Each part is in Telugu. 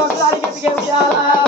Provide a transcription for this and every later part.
ఒకసారి గట్టిగా ఉయ్యాలా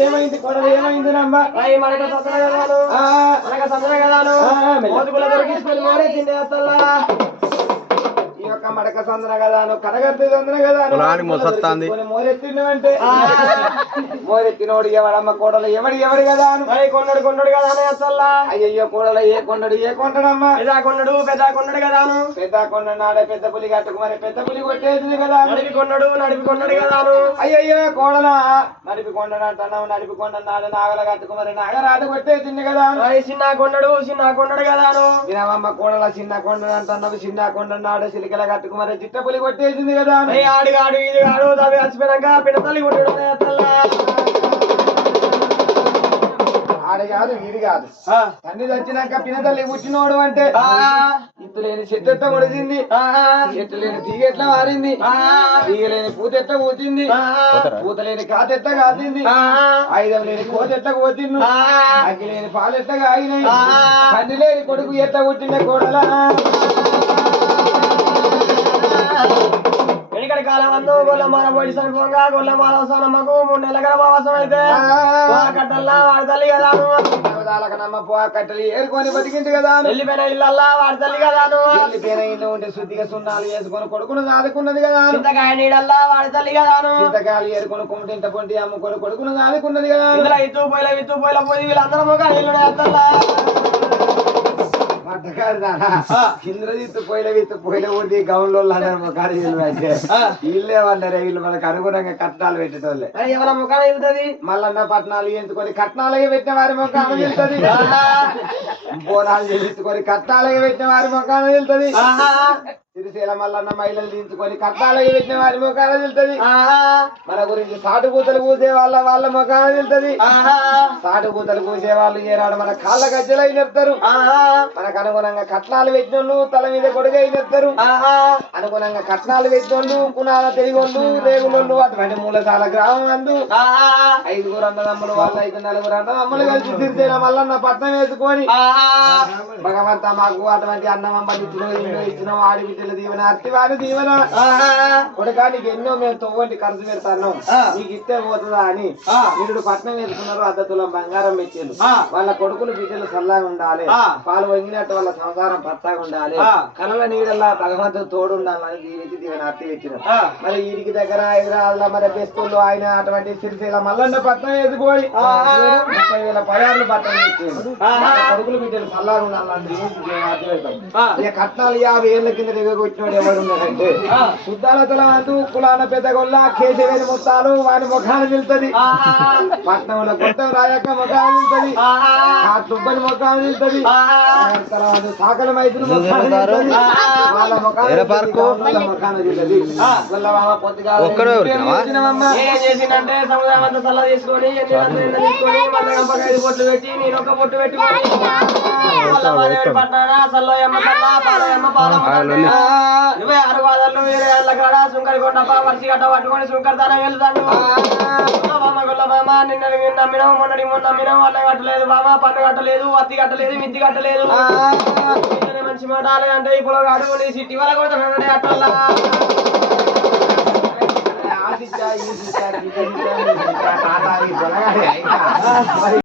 ఏమైంది? కొడలు ఏమైంది నమ్మ మనకు కదాను ఆ, మనకు. మోతుకుల దొరికించుకొని మోరే తిండేస్తల్లా ఈ యొక్క మడక సందన కదాను కనగర్తి సందన కదాను కులానికి మొసొత్తాంది. మోరెత్తినోడు ఎవడమ్మ కోడలు? ఎవడి ఎవడి కదాను మరి కొన్నడు కొన్నడు కదానే అసల్లా? అయ్యయ్యో కోడలు ఏ కొండడు ఏ కొండడమ్మా పెద్ద కొన్నడు పెద్ద కొన్నడు కదాను పెద్ద కొండ నాడే పెద్ద పులి కట్టుకు మరి పెద్ద పులి కొట్టేసింది కదా నడిపి కొన్నడు నడిపి కొన్నడు కదాను అయ్యయ్యో కోడలా. నడిపి కొండ అంటున్నావు నడిపి కొండ నాడు నాగల కట్టుకు మరి నాగరాట కొట్టేసింది కదా మరి చిన్న కొన్నడు చిన్న కొన్నడు కదాను వినవమ్మ కోడల చిన్న కొండ అంటున్నావు చిన్న కొండ నాడు సిలికల కట్టుకు మరి చిట్ట పులి కొట్టేసింది కదా ఆడుగాడు ఈడుగాడు తవి చచ్చిపోయినాక పిన్న తల్లి కొట్టడు ఆడ కాదు వీడి కాదు. తండ్రి చచ్చినాక పినతల్లి పుట్టినోడు అంటే ఇత్తు లేని చెట్టు ఎట్ట ముడిచింది చెట్టు లేని తీగ ఎట్లా మారింది తీగ లేని పూత ఎట్ట పూచింది. పూత లేని కాత ఎట్ట కాసింది. ఆయుధం లేని కోత ఎట్ట కోతిండు అగ్గి లేని పాలు ఎట్ట కాగినాయి. తండ్రి లేని కొడుకు ఎట్ట పుట్టిన కోడలా? వెనుకటి కాలం అందు గొల్లమాల పొడి సరిపోగా గొల్లమాల మూడు నెలల గర్భవాసం అయితే కట్టల్లా వాడి తల్లి పో కట్టెలు ఏరుకొని బతికింది కదా వెళ్ళిపోయిన వాడి తల్లి కదాను వెళ్ళిపోయిన ఇల్లు ఉంటే శుద్ధిగా సున్నాలు వేసుకొని కొడుకును దాదుకున్నది కదా చింతకాయ నీడల్లా వాడి తల్లి కదాను చింతకాయలు ఏరుకొని కుమ్మటింట పొంటి అమ్ముకొని కొడుకును దాదుకున్నది కదా ఇత్తు పోయిల విత్తు పోయిల పోయి వీళ్ళందరూ ముఖ నీళ్ళు ఎత్తల్లా మట్టకారు దానా ఇంద్రజిత్తు పొయ్యిల విత్తు పొయ్యిల ఉండి గౌన్లో అన్నారు వీళ్ళు అంటే మనకు అనుగుణంగా కట్నాలు పెట్టేటోళ్ళే. ఎవరి ముఖాన వెళ్తుంది? మల్లన్న పట్నాలు ఎంచుకొని కట్నాలకి పెట్టిన వారి ముఖాన వెళ్తుంది. బోనాలు చెల్లించుకొని కట్నాలకి పెట్టిన వారి ముఖాన వెళ్తుంది. సిరిశీల మల్లన్న మహిళలు దించుకొని కట్టాలకి పెట్టిన వారి ముఖాన తెలుతుంది మన గురించి సాటు కూతలు కూసే వాళ్ళ వాళ్ళ ముఖాన తెలుతుంది సాటు కూతలు కూసే వాళ్ళు ఏనాడు మన కాళ్ళ గజ్జలు అయినెత్తారు మనకు అనుగుణంగా కట్నాలు పెట్టినోళ్ళు తల మీద కొడుకు అయినెత్తారు అనుగుణంగా కట్నాలు పెట్టినోళ్ళు కునాల తెలిగొండు రేగులోళ్ళు అటువంటి మూలసాల గ్రామం అందు. ఐదుగురు అన్నదమ్ములు వాళ్ళు ఐదు నలుగురు అన్నదమ్ములు కలిసి సిరిసేన మల్లన్న పట్నం వేసుకొని భగవంత మాకు అటువంటి అన్నం అమ్మ ఇచ్చిన ఇల్లు ఇచ్చిన బిడ్డల దీవెన దీవెన. కొడుకా నీకు ఎన్నో మేము తొవ్వంటి ఖర్చు పెడతాను. నీకు ఇస్తే పోతుందా అని వీరుడు పట్నం వేసుకున్నారు అద్దతులం బంగారం పెట్టిండు. వాళ్ళ కొడుకులు బిడ్డలు చల్లగా ఉండాలి. పాలు వంగినట్టు వాళ్ళ సంసారం పచ్చగా ఉండాలి. కళ్ళ నీడల్లా భగవంతుడు తోడు ఉండాలని దీనికి దీవెన అత్తి పెట్టిన మరి వీరికి దగ్గర హైదరాబాద్ మరి బెస్తులు ఆయన అటువంటి సిరిసిల్ల మల్లన్న పట్నం వేసుకొని ముప్పై వేల పదార్లు పట్టణం పెట్టిండు. కొడుకులు బిడ్డలు చల్లగా ఉండాలని దీనికి కట్నాలు యాభై ఏళ్ళ కింద దిగొచ్చినాడు ఎవరు ఉన్నాడంటే శుద్ధాల తలవంతు కులాన పెద్ద గొల్ల కేసీవేలి ముత్తాలు వాని ముఖాన్ని నిలుతుంది. పట్నంలో గొట్టం రాయక ముఖాన్ని నిలుతుంది. ఆ. తుబ్బని ముఖాన్ని నిలుతుంది. తర్వాత సాకల మైతులు ముఖాన్ని నిలుతుంది. వాళ్ళ ముఖాన్ని ముఖాన్ని నిలుతుంది వాళ్ళ మామ పొద్దుగా ఏం చేసిందంటే సముదాయం అంతా సల్లా తీసుకొని మళ్ళీ ఐదు బొట్లు పెట్టి నేను ఒక బొట్టు పెట్టి మళ్ళీ మాదేవి పట్టాన? సల్లోయమ్మ సల్ల పాలయమ్మ పాలమ్మ ఇరవై ఆరు వాదర్లు వేరే ఏళ్ళ కాడ సుంకరి కొండప్ప వర్షి గట్ట పట్టుకొని సుంకరి తన వెళ్తాను. బామ గొల్ల బామ నిన్న నిన్న నమ్మినాం మొన్నటి మొన్న నమ్మినాం అన్న కట్టలేదు బామ పన్ను కట్టలేదు వత్తి కట్టలేదు మిద్ది కట్టలేదు. మంచి మాట అంటే ఇప్పుడు అడుగు నీ సిట్టి వల్ల కొడుతున్నాడే అట్లా ఆశించా ఈ